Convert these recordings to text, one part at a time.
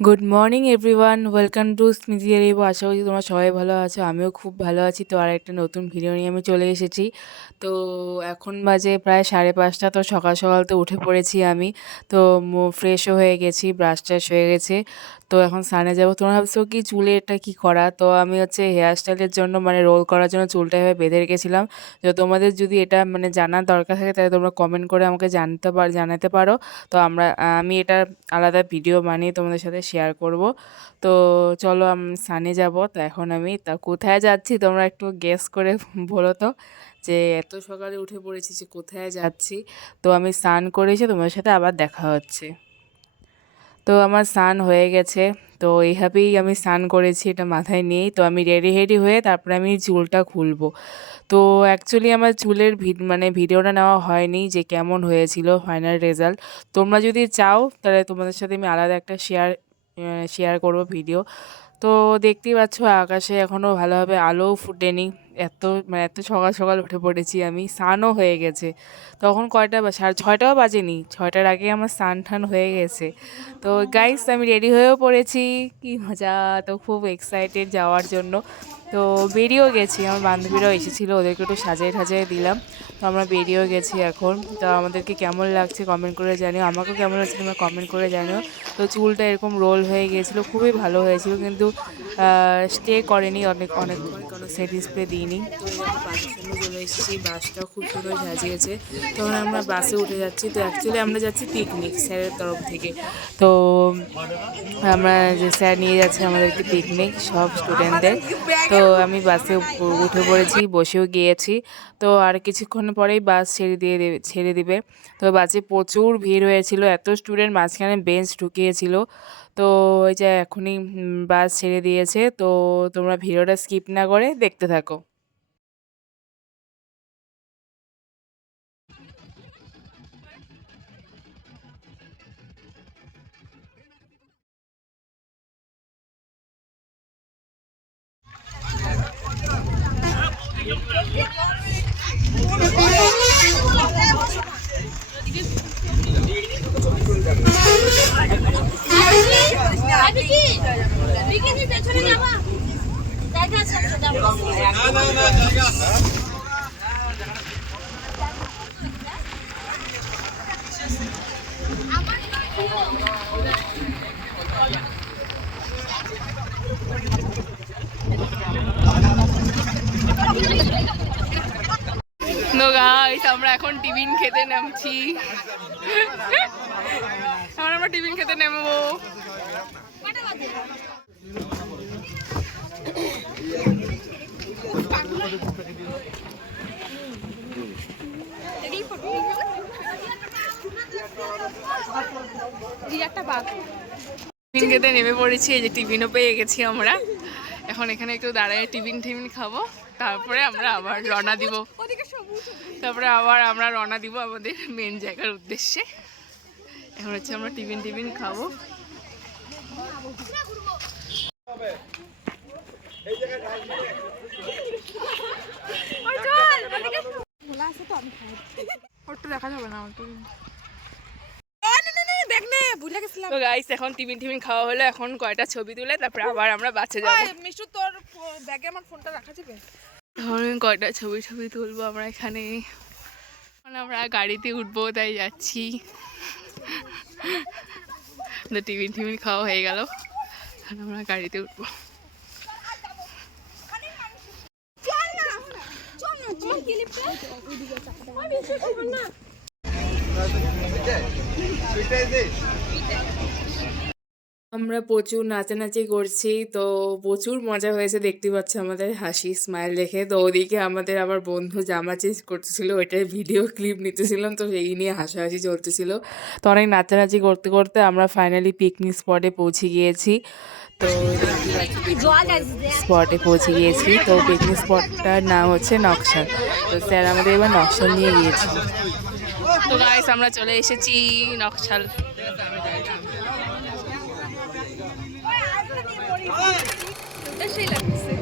Good morning everyone, welcome to স্মৃতি RAB. আশা করছি তোমরা সবাই ভালো আছো, আমিও খুব ভালো আছি। তো আর একটা নতুন ভিডিও নিয়ে আমি চলে এসেছি। তো এখন বাজে প্রায় 5:30। তো সকাল সকাল তো উঠে পড়েছি আমি। তো ফ্রেশও হয়ে গেছি, ব্রাশ ট্রাশ হয়ে গেছে। তো এখন স্নানে যাবো। তোমরা ভাবছো কি চুলে এটা কি করা? তো আমি হচ্ছে হেয়ার স্টাইলের জন্য মানে রোল করার জন্য চুলটা এভাবে বেঁধে রেখেছিলাম। তো তোমাদের যদি এটা মানে জানার দরকার থাকে তাহলে তোমরা কমেন্ট করে আমাকে জানাতে পারো। তো আমি এটা আলাদা ভিডিও বানিয়ে তোমাদের সাথে শেয়ার করব। তো চলো সানে যাব। তো এখন আমি কোথায় যাচ্ছি তোমরা একটু গেস করে বলো তো, যে এত সকালে উঠে পড়েছি যে কোথায় যাচ্ছি। তো আমি স্নান করেছি, তোমাদের সাথে আবার দেখা হচ্ছে। তো আমার স্নান হয়ে গেছে। তো এইভাবেই আমি স্নান করেছি, এটা মাথায় নিয়েই। তো আমি রেডি হয়ে তারপরে আমি চুলটা খুলবো। তো অ্যাকচুয়ালি আমার চুলের মানে ভিডিওটা নেওয়া হয়নি যে কেমন হয়েছিল ফাইনাল রেজাল্ট। তোমরা যদি চাও তাহলে তোমাদের সাথে আমি আলাদা একটা শেয়ার করব ভিডিও। তো দেখতেই পাচ্ছ আকাশে এখনও ভালোভাবে আলোও ফুটেনি। এত সকাল সকাল উঠে পড়েছি আমি, স্নানও হয়ে গেছে। তখন কয়টা 6:30টাও বাজেনি, 6টার আগে আমার স্নান টান হয়ে গেছে। তো গাইস আমি রেডি হয়েও পড়েছি, কি মজা! তো খুব এক্সাইটেড যাওয়ার জন্য। তো বেরিয়েও গেছি, আমার বান্ধবীরাও এসেছিলো, ওদেরকে একটু সাজিয়ে ঠাজিয়ে দিলাম। তো আমরা বেরিয়েও গেছি এখন। তো আমাদেরকে কেমন লাগছে কমেন্ট করে জানিও, আমাকেও কেমন লাগছে তোমরা কমেন্ট করে জানিও। তো চুলটা এরকম রোল হয়ে গিয়েছিলো, খুবই ভালো হয়েছিল, কিন্তু স্টে করেনি অনেকক্ষণ, কারণ সেট ডিসপ্লে দিইনি। তো এই দেখো বাসের সামনে চলে এসেছি, বাসটাও খুব সুন্দর সাজিয়েছে। তখন আমরা বাসে উঠে যাচ্ছি। তো অ্যাকচুয়ালি আমরা যাচ্ছি পিকনিক স্যারের তরফ থেকে। তো আমরা যে স্যার নিয়ে যাচ্ছে আমাদেরকে পিকনিক, সব স্টুডেন্টদের। তো আমি বাসে উঠে পড়েছি, বসেও গিয়েছি। তো আর কিছুক্ষণ পরেই বাস ছেড়ে দিবে। তো বাসে প্রচুর ভিড় হয়েছিল, এত স্টুডেন্ট, মাঝখানে বেঞ্চ ঢুকিয়েছিল। তো ওই যে এখনই বাস ছেড়ে দিয়েছে। তো তোমরা ভিডিওটা স্কিপ না করে দেখতে থাকো। তো গাইস আমরা এখন টিফিন খেতে নামছি। এখন আমরা টিফিন খেতে নেমবো। টিফিন খেতে নেমে পড়েছি, এই যে টিফিনও পেয়ে গেছি আমরা। এখন এখানে একটু দাঁড়ায় টিফিন খাবো, তারপরে আমরা আবার রওনা দিব। আমাদের মেন জায়গার উদ্দেশ্যে। এখন হচ্ছে আমরা টিফিন খাবো। দেখা যাবে না। তো গাইস এখন টিফিন খাওয়া হলো, এখন কয়টা ছবি তুলে তারপরে আবার আমরা বাসে যাবো। মিষ্টু তোর ব্যাগে আমার ফোনটা রাখা যাবে? এখন কয়টা ছবি তুলবো আমরা এখানে। আমরা গাড়িতে উঠবো তাই যাচ্ছি। তো টিফিন খাওয়া হয়ে গেল, এখন আমরা গাড়িতে উঠবো। আমরা প্রচুর নাচানাচি করছি, তো প্রচুর মজা হয়েছে, দেখতে পাচ্ছি আমাদের হাসি স্মাইল দেখে। তো ওদিকে আমাদের আবার বন্ধু জামা চেঞ্জ করতেছিল, ওইটার ভিডিও ক্লিপ নিতেছিলাম, তো এই নিয়ে হাসাহাসি চলতেছিল। তো অনেক নাচানাচি করতে করতে আমরা ফাইনালি পিকনিক স্পটে পৌঁছে গিয়েছি। তো স্পটে পৌঁছে গিয়েছি। তো পিকনিক স্পটটার নাম হচ্ছে নকশাল। তো স্যার আমাদের এবার নকশাল নিয়ে গিয়েছিল। তো গাইস আমরা চলে এসেছি নকশাল। সেই লাগছে।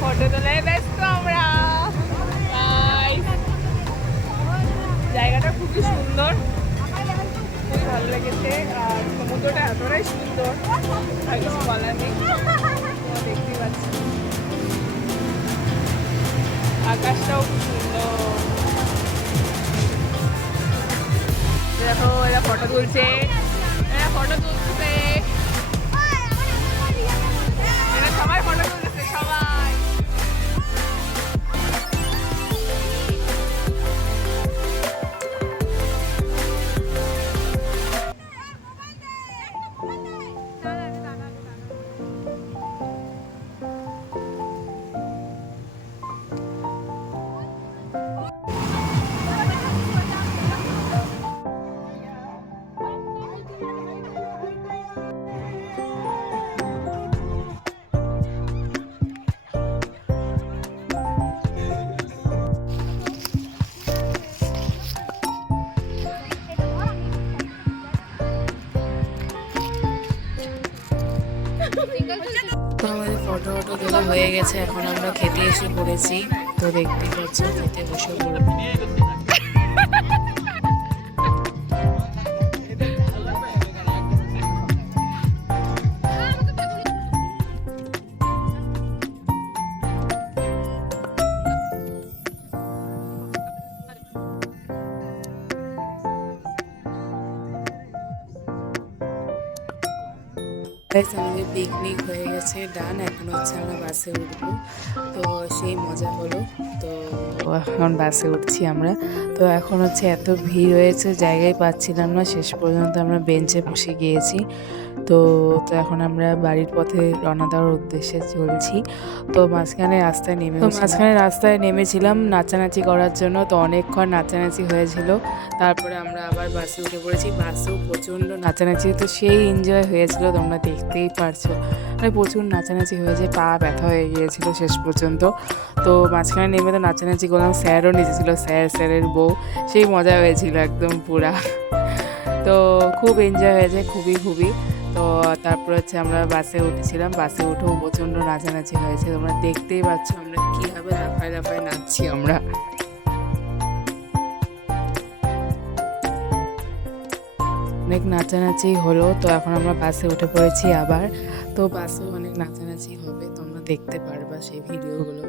ফটো তোলায় ব্যস্ত আমরা। জায়গাটা খুবই সুন্দর, খুবই ভালো লেগেছে। আর সমুদ্রটা এতটাই সুন্দর, আর কিছু বলার নেই। তোমরা দেখতেই পাচ্ছি আকাশটাও খুব সুন্দর। দেখো এরা ফটো তুলছে, এরা ফটো তুলতেছে, এরা সবাই ফটো তুলতেছে সবাই। তো আমাদের ফটো তোলা হয়ে গেছে, এখন আমরা খেতে এসে পড়েছি। তো দেখতেই পাচ্ছ খেতে বসে পড়েছি। আমাদের পিকনিক হয়ে গেছে, ডান। এখন হচ্ছে আমরা বাসে উঠবো, তো সেই মজা হলো। তো এখন বাসে উঠছি আমরা। তো এখন হচ্ছে এত ভিড় হয়েছে, জায়গায় পাচ্ছিলাম না, শেষ পর্যন্ত আমরা বেঞ্চে বসে গিয়েছি। তো তো এখন আমরা বাড়ির পথে রওনা দেওয়ার উদ্দেশ্যে চলছি। তো মাঝখানে রাস্তায় নেমেছিলাম নাচানাচি করার জন্য। তো অনেকক্ষণ নাচানাচি হয়েছিল, তারপরে আমরা আবার বাসে উঠে পড়েছি। বাসেও প্রচণ্ড নাচানাচি, তো সেই এনজয় হয়েছিল, তোমরা দেখতেই পারছো। মানে প্রচুর নাচানাচি হয়েছে, পা ব্যথা হয়ে গিয়েছিল শেষ পর্যন্ত। তো মাঝখানে নেমে তো নাচানাচি করলাম, স্যারও নেচেছিল, স্যারের বউ। সেই মজা হয়েছিল একদম পুরা। তো খুব এনজয় হয়েছে, খুবই। তো তারপর হচ্ছে আমরা বাসে উঠেছিলাম, বাসে উঠেও প্রচণ্ড নাচানাচি হয়েছে। তোমরা দেখতেই পাচ্ছ আমরা কীভাবে লাফায় নাচছি আমরা। অনেক নাচানাচি হলো, তো এখন আমরা বাসে উঠে পড়েছি আবার। তো বাসেও অনেক নাচানাচি হবে, তোমরা দেখতে পারবা সেই ভিডিওগুলো।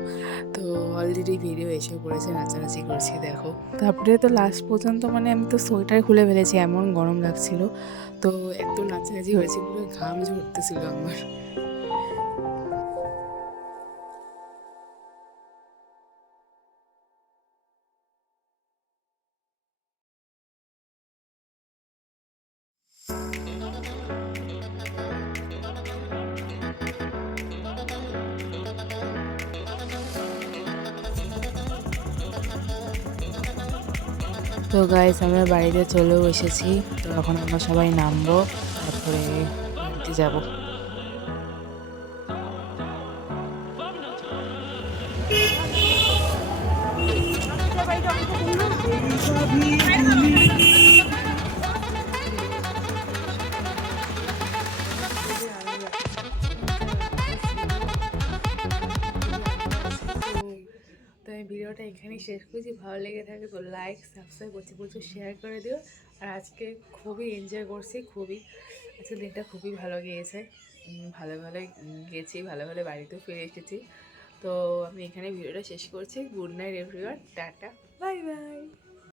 তো অলরেডি ভিডিও এসে পড়েছে, নাচানাচি করছি দেখো। তারপরে তো লাস্ট পর্যন্ত মানে আমি তো সোয়েটার খুলে ফেলেছি, এমন গরম লাগছিল। তো এত নাচানাচি হয়েছে, পুরো ঘাম ঝরতেছিল আমার। তো গাইস আমরা বাড়িতে চলেও এসেছি। তো এখন আমরা সবাই নামবো, তারপরে বাড়িতে যাবো। তো আমি ভিডিওটা এখানেই শেষ করছি। ভালো লেগে থাকে তো লাইক সাবস্ক্রাইব করছি, প্রচুর শেয়ার করে দিও। আর আজকে খুবই এনজয় করছি, আজকে দিনটা খুবই ভালো গিয়েছে। ভালো গেছি, ভালো বাড়িতেও ফিরে এসেছি। তো আমি এখানে ভিডিওটা শেষ করছি। Good night everyone, tata, bye bye.